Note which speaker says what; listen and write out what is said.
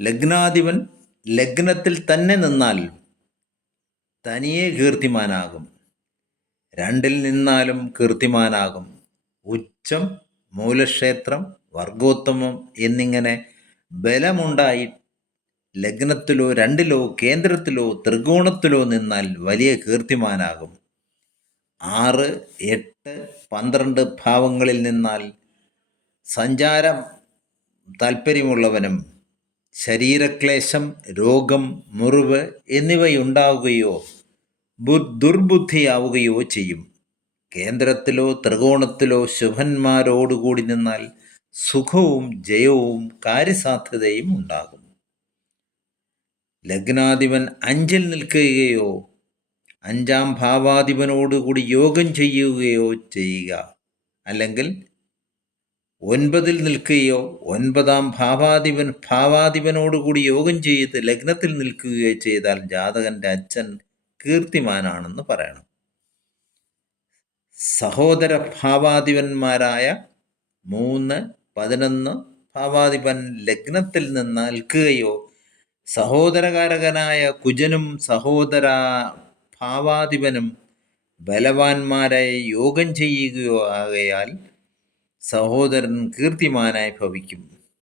Speaker 1: ലഗ്നാധിപൻ ലഗ്നത്തിൽ തന്നെ നിന്നാൽ തനിയെ കീർത്തിമാനാകും. രണ്ടിൽ നിന്നാലും കീർത്തിമാനാകും. ഉച്ചം മൂലക്ഷേത്രം വർഗോത്തമം എന്നിങ്ങനെ ബലമുണ്ടായി ലഗ്നത്തിലോ രണ്ടിലോ കേന്ദ്രത്തിലോ ത്രികോണത്തിലോ നിന്നാൽ വലിയ കീർത്തിമാനാകും. ആറ് എട്ട് പന്ത്രണ്ട് ഭാവങ്ങളിൽ നിന്നാൽ സഞ്ചാരം താല്പര്യമുള്ളവനും ശരീരക്ലേശം രോഗം മുറിവ് എന്നിവയുണ്ടാവുകയോ ബു- ദുർബുദ്ധിയാവുകയോ ചെയ്യും. കേന്ദ്രത്തിലോ ത്രികോണത്തിലോ ശുഭന്മാരോടുകൂടി നിന്നാൽ സുഖവും ജയവും കാര്യസാധ്യതയും ഉണ്ടാകും. ലഗ്നാധിപൻ അഞ്ചിൽ നിൽക്കുകയോ അഞ്ചാം ഭാവാധിപനോടുകൂടി യോഗം ചെയ്യുകയോ ചെയ്യുക. അല്ലെങ്കിൽ ഒൻപതിൽ നിൽക്കുകയോ ഒൻപതാം ഭാവാധിപൻ ഭാവാധിപനോടുകൂടി യോഗം ചെയ്ത് ലഗ്നത്തിൽ നിൽക്കുകയോ ചെയ്താൽ ജാതകന്റെ അച്ഛൻ കീർത്തിമാനാണെന്ന് പറയണം. സഹോദര ഭാവാധിപന്മാരായ മൂന്ന് പതിനൊന്ന് ഭാവാധിപൻ ലഗ്നത്തിൽ നിന്ന് നിൽക്കുകയോ സഹോദരകാരകനായ കുജനും സഹോദര ഭാവാധിപനും ബലവാന്മാരായി യോഗം ചെയ്യുകയോ ആകയാൽ സഹോദരൻ കീർത്തിമാനായി ഭവിക്കും.